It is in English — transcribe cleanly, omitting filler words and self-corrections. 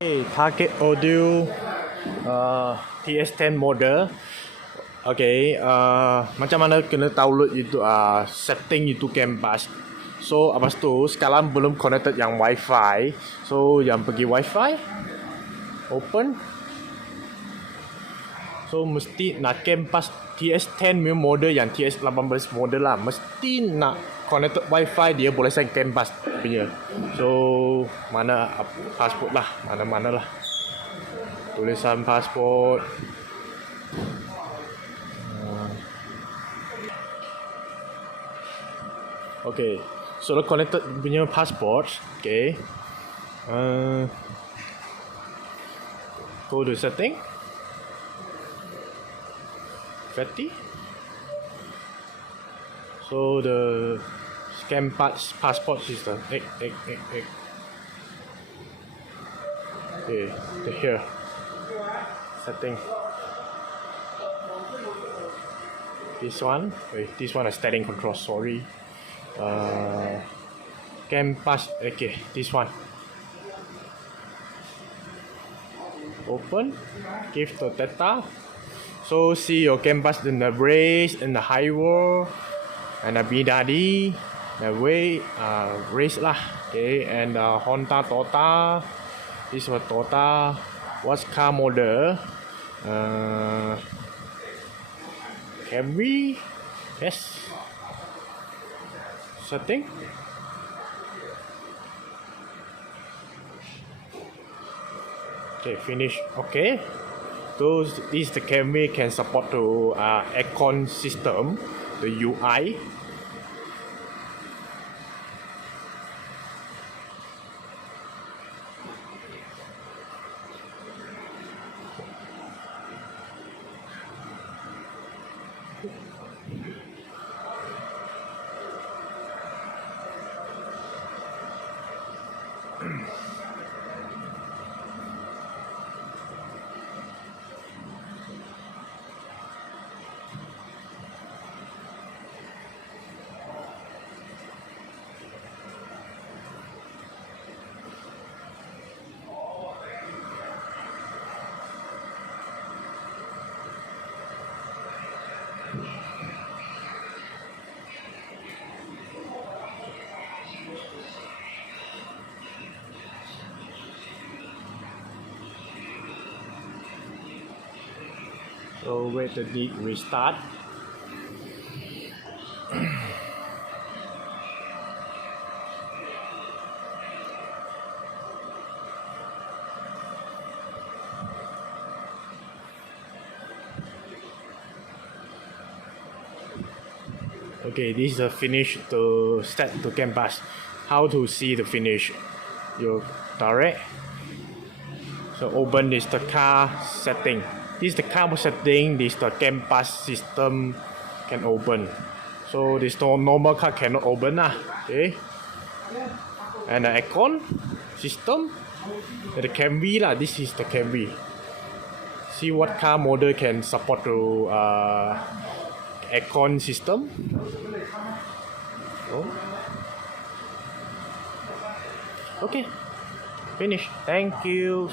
Target audio TS10 model. Okay, macam mana kena download itu setting itu Canbus. So lepas tu sekarang belum connected yang wifi. So yang pergi wifi open. So mesti nak Canbus TS10 model yang TS18 model lah. Mesti nak connected wifi dia boleh send Canbus punya. So mana pasport lah, mana-mana lah. Tulisan pasport. Okay, so the connected punya passport. Okay, go to setting. Ready? So the Canbus passport system. Okay, here. Setting. This one. Wait, this one is steering control. Sorry. Canbus. Okay, this one. Open. Give the data. So see your Canbus in the race, in the high wall, and the bidadi, the way race lah. Okay, and Honda Tota. This was Tota. What's car model? Camry. Yes. Setting. Okay, finish. Okay. So this the Camry can support to aircon system, the UI. So wait the restart. Okay, this is the finish to start to Canbus. How to see the finish? You direct. So open this the car setting. This is the car setting. This the Canbus system can open. So this normal car cannot open lah. Okay. And the aircon system. And the Camry lah. This is the Camry. See what car model can support to aircon system. Oh. Okay. Finish. Thank you.